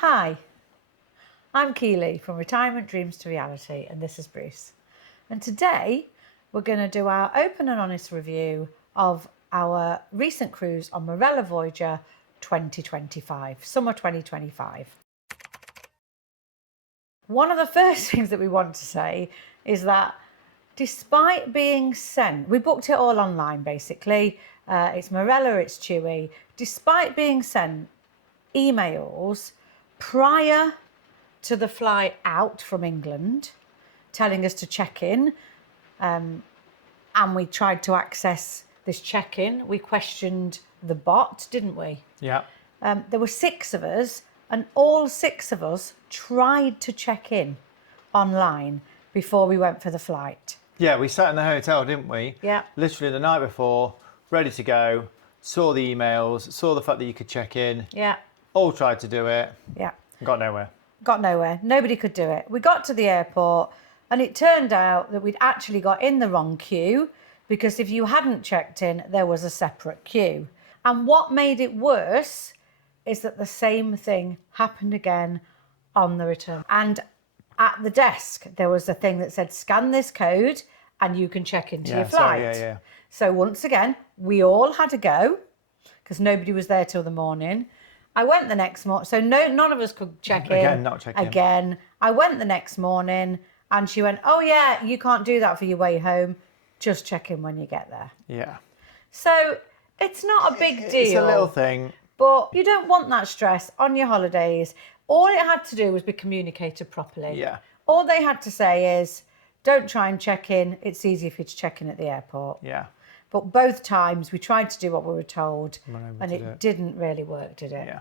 Hi, I'm Keely from Retirement Dreams to Reality, and this is Bruce. And today we're going to do our open and honest review of our recent cruise on Marella Voyager 2025, summer 2025. One of the first things that we want to say is that despite being sent, we booked it all online basically. It's Marella, it's Chewy. Despite being sent emails prior to the flight out from England telling us to check in, and we tried to access this check-in. We questioned the bot, didn't we? Yeah. There were 6 of us, and all 6 of us tried to check in online before we went for the flight. Yeah, we sat in the hotel, didn't we? Yeah. Literally the night before, ready to go, saw the emails, saw the fact that you could check in. Yeah. All tried to do it. Yeah. Got nowhere. Got nowhere. Nobody could do it. We got to the airport and it turned out that we'd actually got in the wrong queue, because if you hadn't checked in, there was a separate queue. And what made it worse is that the same thing happened again on the return. And at the desk, there was a thing that said, scan this code and you can check into your flight. Yeah. So once again, we all had to go because nobody was there till the morning. I went the next morning, so none of us could check in. Again, not check in. Again. I went the next morning and she went, oh yeah, you can't do that for your way home. Just check in when you get there. Yeah. So it's not a big deal. It's a little thing. But you don't want that stress on your holidays. All it had to do was be communicated properly. Yeah. All they had to say is, don't try and check in. It's easier for you to check in at the airport. Yeah. But both times we tried to do what we were told and it didn't really work, did it? Yeah.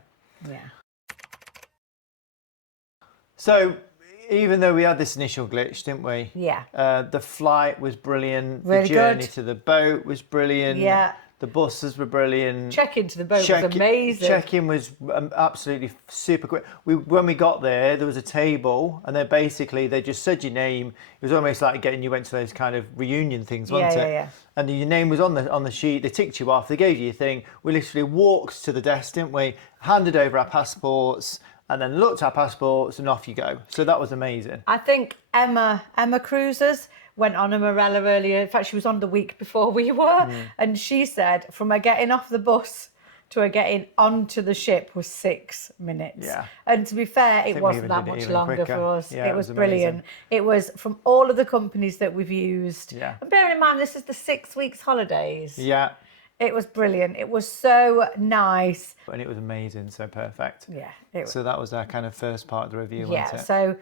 Yeah. So even though we had this initial glitch, didn't we? Yeah. The flight was brilliant. Really the journey good. to the boat was brilliant. Yeah. The buses were brilliant. Check into the boat was amazing. Check-in was absolutely super quick. When we got there was a table, and then basically they just said your name. It was almost like you went to those kind of reunion things, wasn't it? Yeah. And your name was on the sheet. They ticked you off. They gave you your thing. We literally walked to the desk, didn't we? Handed over our passports, and then looked at our passports, and off you go. So that was amazing. I think Emma Cruisers went on a Marella earlier. In fact, she was on the week before we were. And she said from her getting off the bus to her getting onto the ship was 6 minutes. Yeah. And to be fair, it wasn't that much longer for us. It was brilliant. It was from all of the companies that we've used. Yeah. And bear in mind, this is the 6 weeks holidays. Yeah. It was brilliant. It was so nice. And it was amazing, so perfect. Yeah. So that was our kind of first part of the review, Yeah, wasn't it? so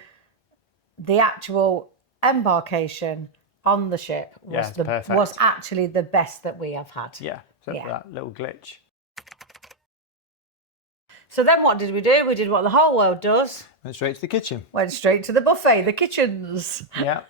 the actual embarkation on the ship was actually the best that we have had. Yeah, so that little glitch. So then what did we do? We did what the whole world does. Went straight to the kitchen. Went straight to the buffet, the kitchens. Yeah.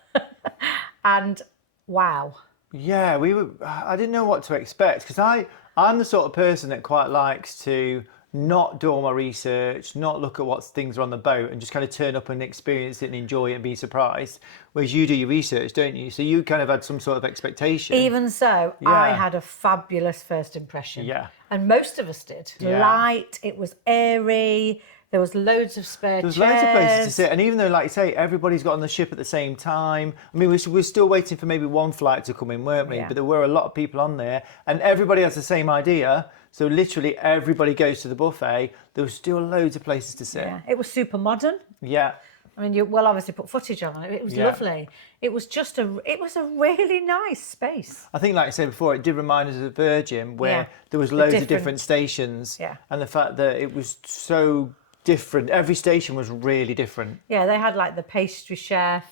And wow. Yeah, I didn't know what to expect, because I'm the sort of person that quite likes to not do all my research, not look at what things are on the boat, and just kind of turn up and experience it and enjoy it and be surprised. Whereas you do your research, don't you? So you kind of had some sort of expectation. Even so, I had a fabulous first impression. Yeah. And most of us did. Yeah. Light, it was airy, there was loads of spare chairs. There was loads of places to sit, and even though, like you say, everybody's got on the ship at the same time. I mean, we're still waiting for maybe one flight to come in, weren't we? Yeah. But there were a lot of people on there, and everybody has the same idea. So literally everybody goes to the buffet. There was still loads of places to sit. Yeah. It was super modern. Yeah. I mean, we'll obviously put footage on it. It was lovely. It was a really nice space. I think, like I said before, it did remind us of Virgin, where there was loads of different stations. Yeah. And the fact that it was so different. Every station was really different. Yeah, they had like the pastry chef.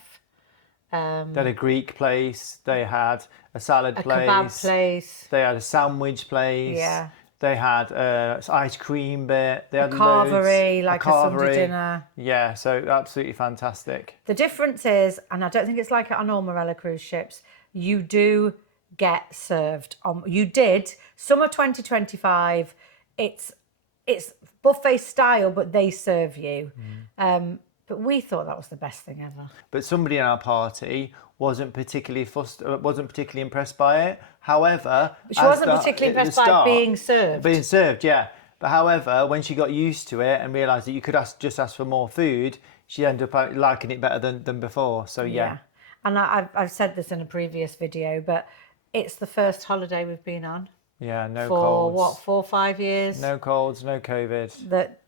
They had a Greek place. They had a salad place. A kebab place. They had a sandwich place. Yeah. They had ice cream bit. They had carvery, loads. like a Sunday dinner. Yeah, so absolutely fantastic. The difference is, and I don't think it's like it on all Marella cruise ships, you do get served. You did. Summer 2025, it's buffet style, but they serve you. But we thought that was the best thing ever. But somebody in our party wasn't particularly impressed by it. However, she wasn't particularly impressed by being served. Being served, yeah. But however, when she got used to it and realised that you could just ask for more food, she ended up liking it better than before. So yeah. And I've said this in a previous video, but it's the first holiday we've been on. Yeah, no for colds. what, 4 or 5 years? No colds, no COVID. That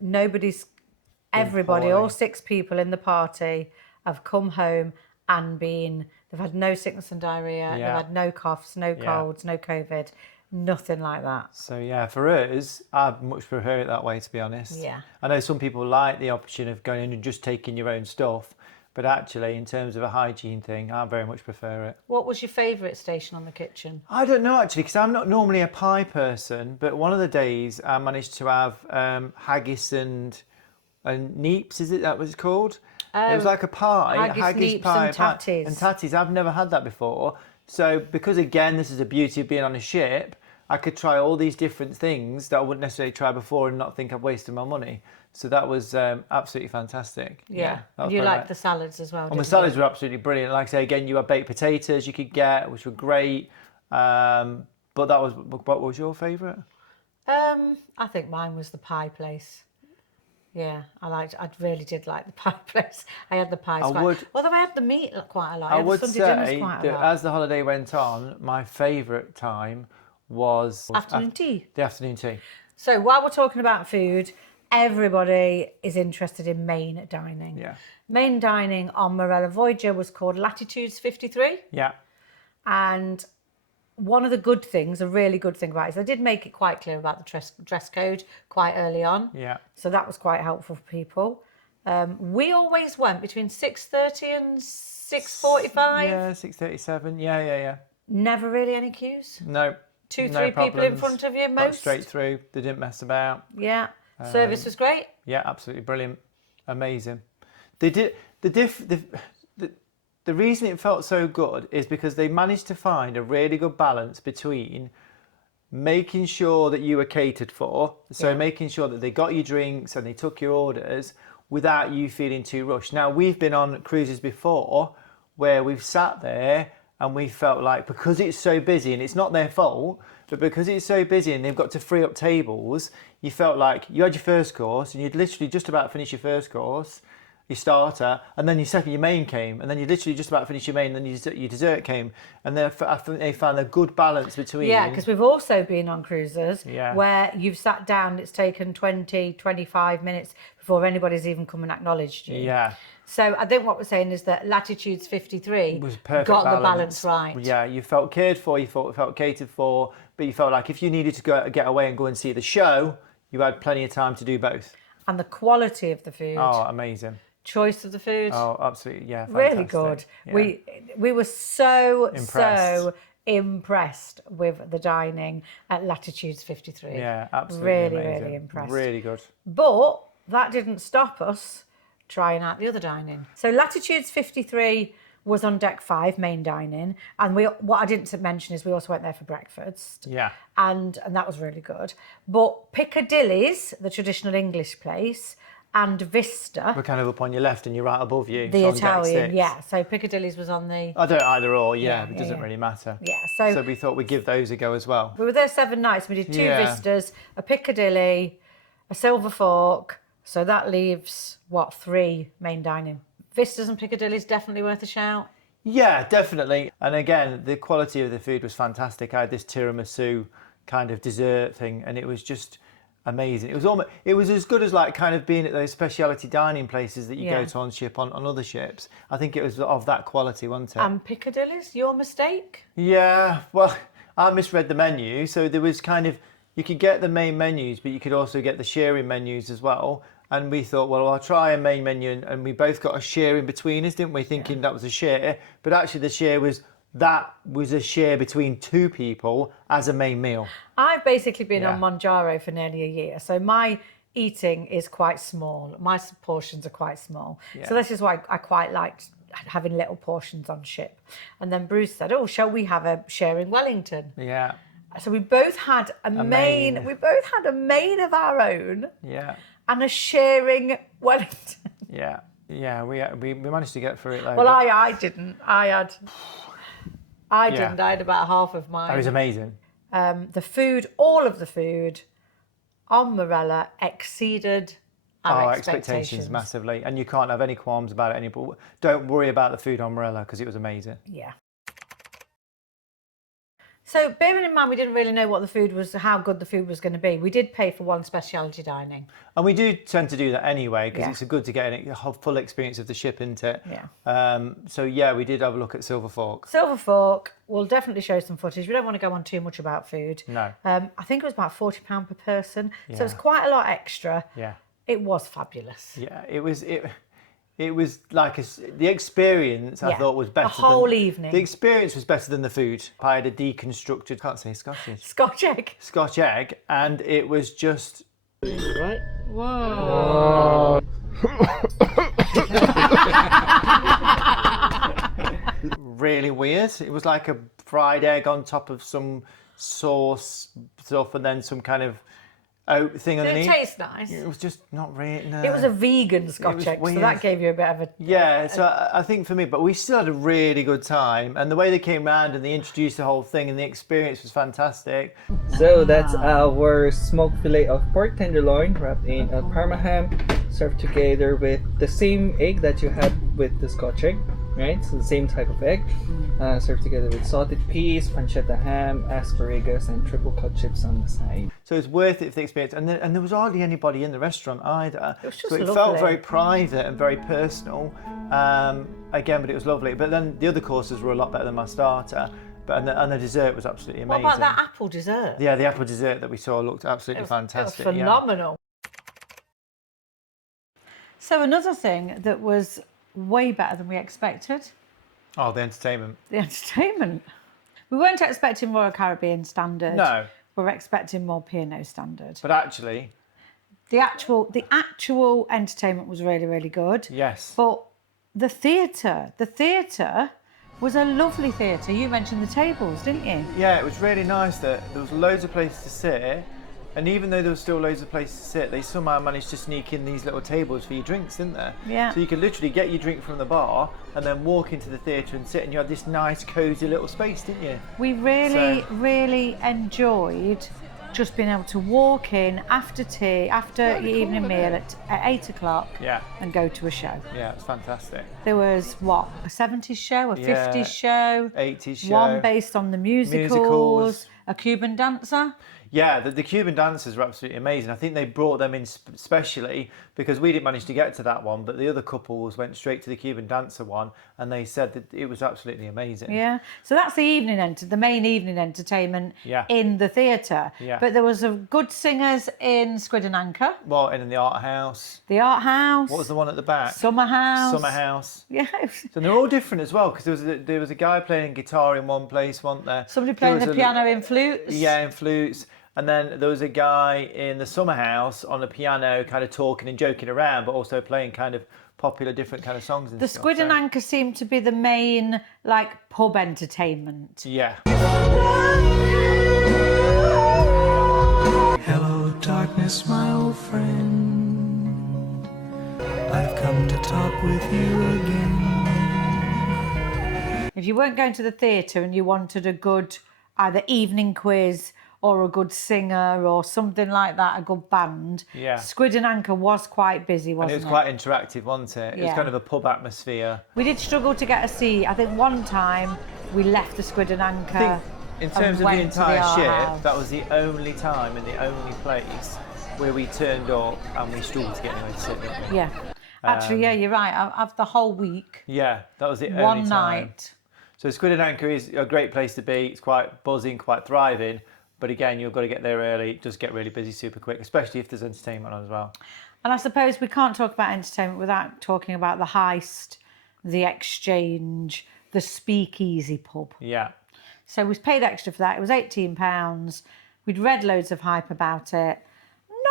everybody, poorly. all 6 people in the party have come home and they've had no sickness and diarrhea, they've had no coughs, no colds, no COVID, nothing like that. So yeah, for us, I'd much prefer it that way, to be honest. Yeah. I know some people like the option of going in and just taking your own stuff, but actually, in terms of a hygiene thing, I very much prefer it. What was your favourite station on the kitchen? I don't know, actually, because I'm not normally a pie person, but one of the days I managed to have haggis and neeps, is it that was called? It was like a pie, haggis, neeps pie, and tatties. And tatties, I've never had that before. So because, again, this is the beauty of being on a ship, I could try all these different things that I wouldn't necessarily try before and not think I've wasted my money. So that was absolutely fantastic. Yeah. And you liked the salads as well, And the salads were absolutely brilliant. Like I say, again, you had baked potatoes you could get, which were great. But what was your favourite? I think mine was the pie place. Yeah, I really did like the pie place. I had the pies although I had the meat quite a lot. I would Sunday say quite a that lot. as the holiday went on, my favourite time was Afternoon tea. The afternoon tea. So while we're talking about food, everybody is interested in main dining. Yeah. Main dining on Marella Voyager was called Latitudes 53. Yeah. And one of the good things, a really good thing about it, is they did make it quite clear about the dress code quite early on. Yeah. So that was quite helpful for people. We always went between 6:30 and 6:45. Yeah, 6:37. Yeah. Never really any queues. No. 2-3 people in front of you, Got most. straight through. They didn't mess about. Yeah. Service was great. Yeah, absolutely brilliant. Amazing. They did the reason it felt so good is because they managed to find a really good balance between making sure that you were catered for, so making sure that they got your drinks and they took your orders without you feeling too rushed. Now, we've been on cruises before where we've sat there and we felt like, because it's so busy, and it's not their fault, but because it's so busy and they've got to free up tables, you felt like you had your first course and you'd literally just about finished your first course, your starter, and then your main came, and then you literally just about finished your main, and then your dessert came, and then I think they found a good balance between. Yeah, because we've also been on cruises Yeah. where you've sat down, it's taken 20, 25 minutes before anybody's even come and acknowledged you. Yeah. So I think what we're saying is that Latitudes 53 was perfect got the balance right. Yeah, you felt cared for, you felt catered for, but you felt like if you needed to get away and go and see the show, you had plenty of time to do both. And the quality of the food. Oh, amazing. Choice of the food. Oh, absolutely, yeah, fantastic. Really good. Yeah. We were so Impressed. with the dining at Latitudes 53. Yeah, absolutely Really, amazing. really impressed. Really good. But that didn't stop us trying out the other dining. So Latitudes 53 was on deck 5, main dining, and what I didn't mention is we also went there for breakfast. Yeah. And that was really good. But Piccadilly's, the traditional English place, and Vista, We're kind of up on your left and you're right above you. the so on deck Italian, 6. yeah. So Piccadilly's was on the. I don't either or, it Yeah, doesn't really matter. Yeah, So we thought we'd give those a go as well. we were there 7 nights. We did 2 Yeah. Vistas, a Piccadilly, a Silver Fork. So that leaves, 3 main dining. Vistas and Piccadilly's definitely worth a shout. Yeah, definitely. And again, the quality of the food was fantastic. I had this tiramisu kind of dessert thing, and it was just amazing. It was as good as like kind of being at those specialty dining places that you go to on ship on other ships. I think it was of that quality, wasn't it? And Piccadilly's, your mistake? Yeah, well, I misread the menu, so there was kind of, you could get the main menus, but you could also get the sharing menus as well. And we thought, well, I'll try a main menu, and we both got a share in between us, didn't we? Thinking that was a share, but actually the share was a share between 2 people as a main meal. I've basically been on Monjaro for nearly a year, so my eating is quite small. My portions are quite small. So this is why I quite liked having little portions on ship. And then Bruce said, oh, shall we have a share in Wellington? Yeah. So we both had a main. We both had a main of our own. Yeah. And a sharing Wellington. Yeah. Yeah, we managed to get through it though. Well, I didn't. I didn't. I had about half of mine. It was amazing. The food, all of the food, on Marella exceeded our expectations massively, and you can't have any qualms about it anymore. Don't worry about the food on Marella because it was amazing. Yeah. So bearing in mind we didn't really know what the food was, how good the food was going to be, we did pay for one specialty dining. And we do tend to do that anyway because Yeah. it's good to get a full experience of the ship, isn't it? Yeah. So yeah, we did have a look at Silver Fork. Silver Fork, we'll definitely show some footage. We don't want to go on too much about food. No. I think it was about £40 per person, so Yeah. it's quite a lot extra. Yeah. It was fabulous. Yeah, it was like the experience I Yeah. thought was better. The whole evening. The experience was better than the food. I had a deconstructed, can't say Scottish, Scotch egg. Scotch egg, and it was just Right. Whoa. really weird. It was like a fried egg on top of some sauce stuff, and then some kind of oat thing Did it underneath. taste nice? It was just not really. No. It was a vegan Scotch was egg, so weird. that gave you a bit of a... Yeah, so I think for me, but we still had a really good time, and the way they came round and they introduced the whole thing, and the experience was fantastic. So that's our smoked fillet of pork tenderloin wrapped in a Parma ham, served together with the same egg that you had with the Scotch egg, right? So the same type of egg, served together with salted peas, pancetta ham, asparagus, and triple cut chips on the side. So it's worth it for the experience, and there was hardly anybody in the restaurant either. It was just so it lovely. felt very private and very personal. Again, but it was lovely. But then the other courses were a lot better than my starter. And the dessert was absolutely amazing. What about that apple dessert? Yeah, the apple dessert that we saw looked absolutely fantastic. It was phenomenal. So another thing that was way better than we expected, Oh, the entertainment. the entertainment. We weren't expecting Royal Caribbean standard. No, We were expecting more P&O standard. but actually, The actual entertainment was really, really good. yes. But the theatre was a lovely theatre. You mentioned the tables, didn't you? Yeah, it was really nice that there was loads of places to sit, and even though there was still loads of places to sit, they somehow managed to sneak in these little tables for your drinks, didn't they? Yeah. So you could literally get your drink from the bar and then walk into the theatre and sit, and you had this nice, cosy little space, didn't you? We really enjoyed just being able to walk in after tea, after your evening meal at 8 o'clock Yeah. and go to a show. Yeah, it was fantastic. There was, what, a 70s show, a Yeah. 50s show, 80s show. one based on the musicals, a Cuban dancer. Yeah, the Cuban dancers were absolutely amazing. I think they brought them in specially because we didn't manage to get to that one, but the other couples went straight to the Cuban dancer one, and they said that it was absolutely amazing. Yeah, so that's the main evening entertainment Yeah. in the theatre. Yeah. But there was a good singers in Squid and Anchor, Well, and in the art house. the Art House, What was the one at the back? Summer House. Summer house. Yeah, So they're all different as well because there was a guy playing guitar in one place, wasn't there? somebody There playing was the piano in flutes. Yeah, in flutes. And then there was a guy in the summer house on the piano, kind of talking and joking around, but also playing kind of popular different kind of songs and The stuff. Squid and so- Anchor seemed to be the main, like, pub entertainment. Yeah. Hello, darkness, my old friend. I've come to talk with you again. If you weren't going to the theatre and you wanted a good either evening quiz or a good singer or something like that, a good band, Yeah. Squid and Anchor was quite busy, And wasn't it was quite interactive, wasn't it? It was Yeah. kind of a pub atmosphere. We did struggle to get a seat. I think one time we left the Squid and Anchor. I think in terms and of the went to entire Art ship, House. that was the only time and the only place where we turned up and we struggled to get anywhere to sit, didn't we? Yeah. Actually, yeah, you're right. Of the whole week, Yeah, that was the only one time. night. So Squid and Anchor is a great place to be. It's quite buzzing, quite thriving. But again, you've got to get there early. It does get really busy super quick, especially if there's entertainment on as well. And I suppose we can't talk about entertainment without talking about the heist, the exchange, the Speakeasy pub. Yeah. So we paid extra for that. It was £18. We'd read loads of hype about it.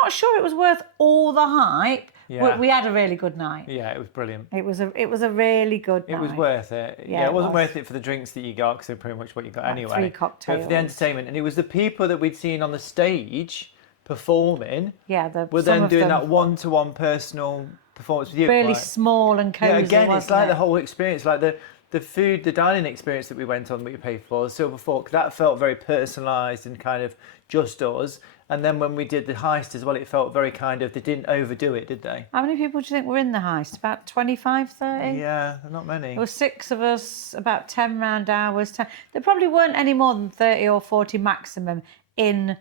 Not sure it was worth all the hype, Yeah. but we had a really good night. Yeah, it was brilliant. It was a really good night. It was worth it. Yeah, Yeah, it it wasn't was. worth it for the drinks that you got because they're pretty much what you got anyway. 3 But cocktails. for the entertainment, and it was the people that we'd seen on the stage performing Yeah, were some then of doing them that one-to-one personal performance with you. really like- small and cozy. Yeah, again, it's wasn't like it? the whole experience, like the the food, the dining experience that we went on, that we paid for, the Silver Fork, that felt very personalised and kind of just us. And then when we did the heist as well, it felt very kind of, they didn't overdo it, did they? How many people do you think were in the heist? About 25, 30? Yeah, not many. There were 6 of us, about 10 round hours. 10. There probably weren't any more than 30 or 40 maximum in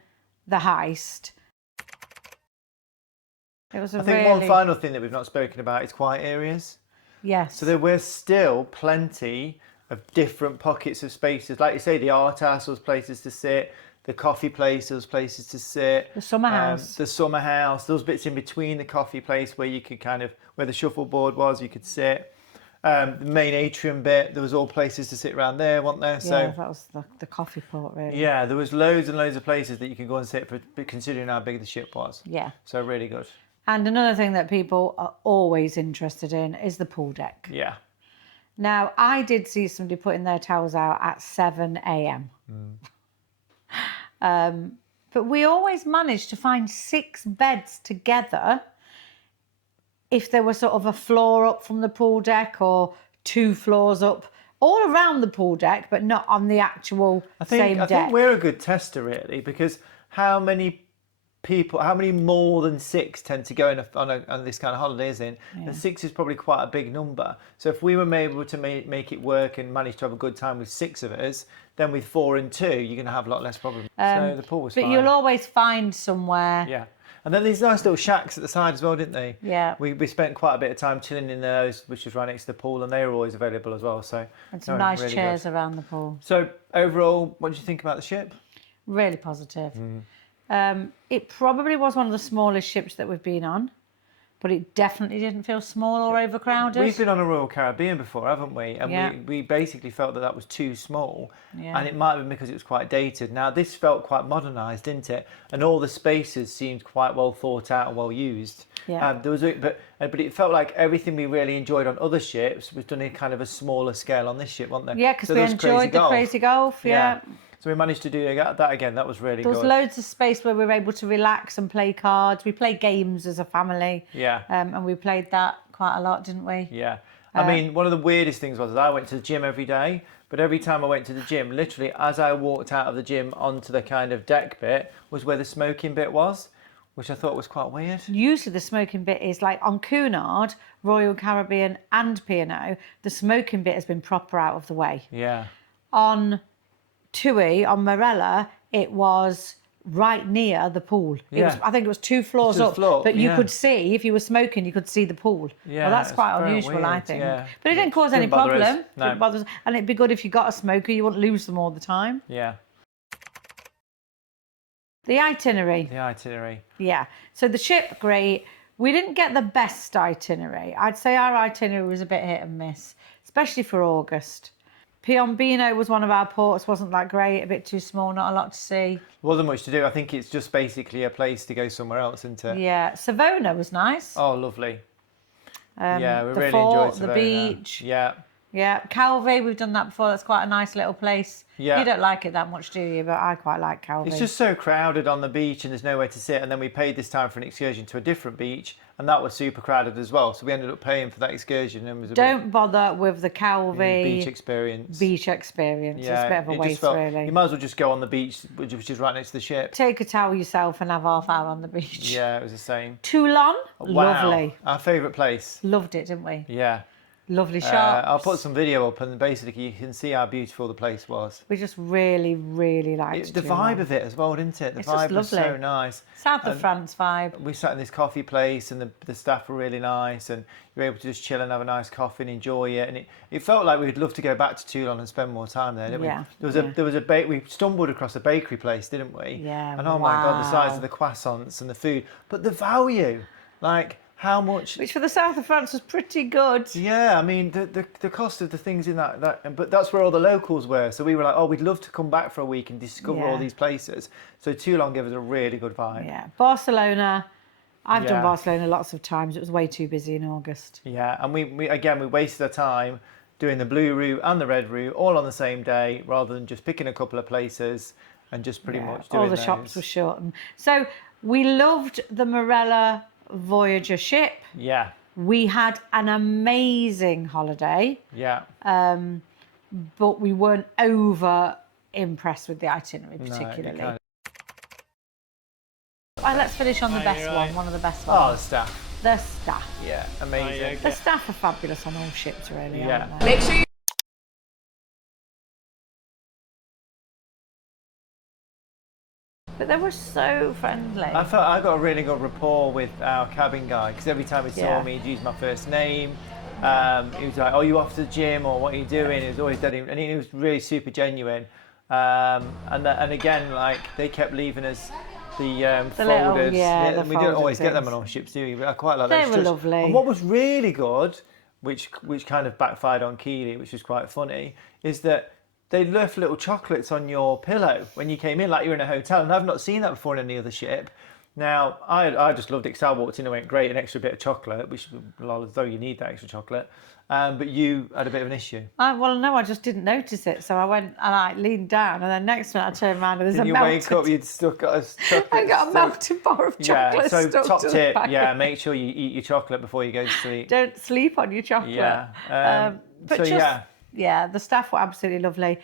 the heist. It was a I think one final thing that we've not spoken about is quiet areas. Yes. So there were still plenty of different pockets of spaces. Like you say, the art house was places to sit. The coffee place, there was places to sit. The summer house. The summer house. Those bits in between the coffee place where you could kind of, where the shuffleboard was, you could sit. The main atrium bit, there was all places to sit around there, weren't there? So, yeah, that was the coffee pot, really. yeah, there was loads and loads of places that you could go and sit for, considering how big the ship was. Yeah. So really good. And another thing that people are always interested in is the pool deck. Yeah. Now, I did see somebody putting their towels out at 7 a.m. But we always managed to find 6 beds together if there was sort of a floor up from the pool deck or 2 floors up, all around the pool deck, but not on the actual same deck. I think we're a good tester, really, because how many people, how many more than 6 tend to go on this kind of holiday, isn't it? And 6 is probably quite a big number. So if we were able to make it work and manage to have a good time with 6 of us, then with 4 and 2, you're going to have a lot less problems. So the pool was fine. But you'll always find somewhere. Yeah. And then these nice little shacks at the side as well, didn't they? Yeah. We spent quite a bit of time chilling in those, which was right next to the pool, and they were always available as well. So And some nice really chairs good. around the pool. So overall, what did you think about the ship? Really positive. It probably was one of the smallest ships that we've been on, but it definitely didn't feel small or overcrowded. We've been on a Royal Caribbean before, haven't we? And Yeah. we basically felt that was too small. Yeah. And it might have been because it was quite dated. Now, this felt quite modernised, didn't it? And all the spaces seemed quite well thought out and well used. Yeah. But it felt like everything we really enjoyed on other ships was done in kind of a smaller scale on this ship, wasn't there? Yeah, because So we there was enjoyed the crazy golf. Yeah. So we managed to do that again. That was really There was good. loads of space where we were able to relax and play cards. We played games as a family. Yeah. And we played that quite a lot, didn't we? Yeah. I mean, one of the weirdest things was that I went to the gym every day, but every time I went to the gym, literally as I walked out of the gym onto the kind of deck bit was where the smoking bit was, which I thought was quite weird. Usually the smoking bit is like on Cunard, Royal Caribbean and P&O, the smoking bit has been proper out of the way. Yeah. On Tui, on Marella, it was right near the pool. Yeah. I think it was 2 floors To the up, floor, but you yeah. could see, if you were smoking, you could see the pool. Yeah, Well, that's it's quite very unusual, I weird, think. yeah. But it didn't cause any Didn't bother us, problem. no. Didn't bother us. And it'd be good if you got a smoker, you wouldn't lose them all the time. Yeah. The itinerary. The itinerary. Yeah. So the ship, great. We didn't get the best itinerary. I'd say our itinerary was a bit hit and miss, especially for August. Piombino was one of our ports, wasn't that great, a bit too small, not a lot to see. Wasn't much to do. I think it's just basically a place to go somewhere else, isn't it? Yeah, Savona was nice. Oh, lovely. Yeah, we the really fort, enjoyed the Savona. beach. Yeah. Yeah, Calvi, we've done that before. That's quite a nice little place. Yeah. You don't like it that much, do you? But I quite like Calvi. It's just so crowded on the beach and there's nowhere to sit. And then we paid this time for an excursion to a different beach, and that was super crowded as well. So we ended up paying for that excursion. And it was a Don't bother with the Calvi beach experience. beach experience. It's a bit of a it just waste, felt- really. You might as well just go on the beach, which is right next to the ship. Take a towel yourself and have half hour on the beach. Yeah, it was the same. Toulon, Wow. lovely. Our favourite place. Loved it, didn't we? Yeah. Lovely shots. I'll put some video up, and basically you can see how beautiful the place was. We just really, really liked It's the Toulon. vibe of it as well, didn't it? The It's just vibe was so lovely. nice. South of France vibe. We sat in this coffee place, and the staff were really nice, and you were able to just chill and have a nice coffee and enjoy it. And it felt like we'd love to go back to Toulon and spend more time there, didn't Yeah, we? There was a we stumbled across a bakery place, didn't we? Yeah, And oh my God, the size wow. of the croissants and the food, but the value, like how much. Which for the south of France was pretty good. Yeah, I mean the cost of the things in that, but that's where all the locals were. So we were like, oh, we'd love to come back for a week and discover all Yeah. these places. So Toulon gave us a really good vibe. Yeah. Barcelona. I've Yeah. done Barcelona lots of times. It was way too busy in August. Yeah, and we wasted our time doing the blue route and the red route all on the same day, rather than just picking a couple of places and just pretty Yeah, much doing all the those. shops were shut. So we loved the Marella Voyager ship. Yeah, We had an amazing holiday, Yeah. but we weren't over impressed with the itinerary No, particularly. kind Right, let's finish on the best one of the best ones. Oh, the staff. The staff. Yeah, amazing. The staff are fabulous on all ships, really, Yeah. aren't they? Make sure you But they were so friendly. I felt I got a really good rapport with our cabin guy because every time he saw Yeah. me, he'd use my first name. He was like, "Oh, you off to the gym or what are you doing?" He was always dead, and he was really super genuine. And again, like they kept leaving us the little- folders. yeah, the and we don't folded always get them things. on all ships, do we? But I quite like They those. were lovely. And what was really good, which kind of backfired on Keely, which was quite funny, is that they left little chocolates on your pillow when you came in, like you were in a hotel, and I've not seen that before on any other ship. Now, I just loved it because I walked in and went, great, an extra bit of chocolate, which, as though you need that extra chocolate. But you had a bit of an issue. Well, no, I just didn't notice it. So I went and I leaned down, and then next minute I turned around and there's Didn't a you melted... wake up, you'd still got a chocolate. I got a stuck- melted bar of chocolate Yeah, so stuck top to the tip, back. yeah, make sure you eat your chocolate before you go to sleep. Don't sleep on your chocolate. Yeah. But So, just, yeah. the staff were absolutely lovely.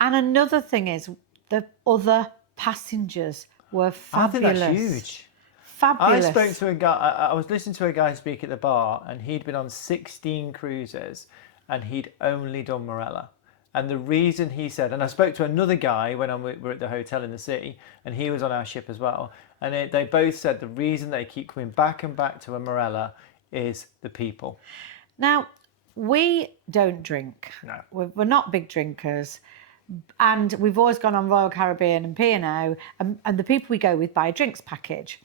And another thing is, the other passengers were I fabulous. think that's huge. Fabulous. I spoke to a guy, I was listening to a guy speak at the bar, and he'd been on 16 cruises and he'd only done Marella. And the reason he said, and I spoke to another guy when we were at the hotel in the city, and he was on our ship as well. And they both said the reason they keep coming back and back to a Marella is the people. Now, we don't drink. No. We're not big drinkers. And we've always gone on Royal Caribbean and P&O, and the people we go with buy a drinks package.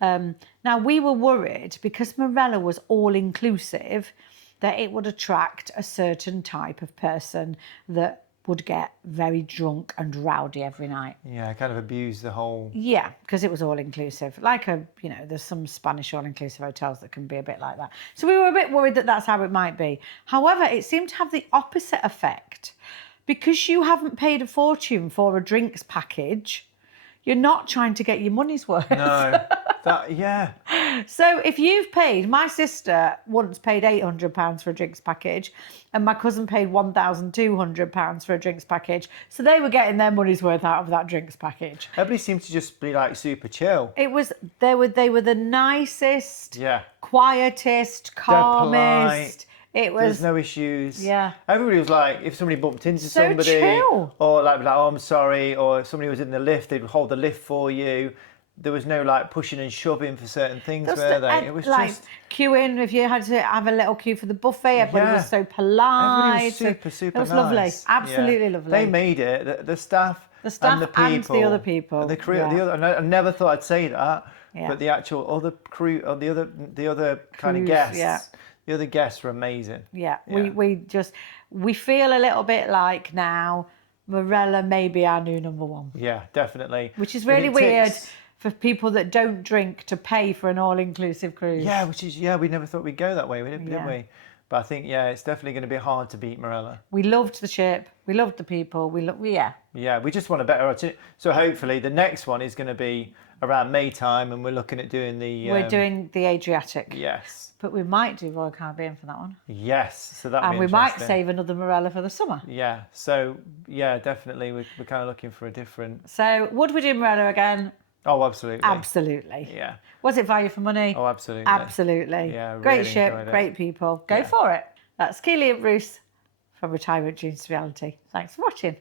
Now, we were worried because Marella was all-inclusive that it would attract a certain type of person that would get very drunk and rowdy every night. Yeah, kind of abuse the whole... Yeah, because it was all-inclusive. There's some Spanish all-inclusive hotels that can be a bit like that. So we were a bit worried that that's how it might be. However, it seemed to have the opposite effect. Because you haven't paid a fortune for a drinks package, you're not trying to get your money's worth. No, yeah. So if you've paid, my sister once paid £800 for a drinks package, and my cousin paid £1,200 for a drinks package. So they were getting their money's worth out of that drinks package. Everybody seemed to just be like super chill. They were the nicest, Yeah. quietest, calmest. It was There's no issues. Yeah. Everybody was like, if somebody bumped into So somebody, chill. or like, oh, I'm sorry, or if somebody was in the lift, they'd hold the lift for you. There was no like pushing and shoving for certain things, were they? It was like just queuing. If you had to have a little queue for the buffet, everybody Yeah. was so polite. everybody was super It was nice. lovely, absolutely Yeah. lovely. They made it. The staff, staff and the people, and the other people, and the crew. yeah. The other, and I never thought I'd say that, Yeah. but the actual other crew, or the other kind of Crews, guests, yeah. the other guests were amazing. Yeah, Yeah. we feel a little bit like now Marella may be our new number one, Yeah, definitely. which is And really it weird takes- for people that don't drink to pay for an all-inclusive cruise. Yeah, we never thought we'd go that way, did Yeah. we? But I think it's definitely going to be hard to beat Marella. We loved the ship. We loved the people. Yeah, we just want a better itinerary. So hopefully the next one is going to be around May time, and we're looking at doing the. We're doing the Adriatic. Yes. But we might do Royal Caribbean for that one. Yes. So that. And we might save another Marella for the summer. Yeah. So definitely we're kind of looking for a different. So would we do Marella again? Oh, absolutely. Absolutely. Yeah. Was it value for money? Oh, absolutely. Absolutely. Yeah, Great really ship, enjoyed it. great people. Go for it. That's Keely and Bruce from Retirement Dreams to Reality. Thanks for watching.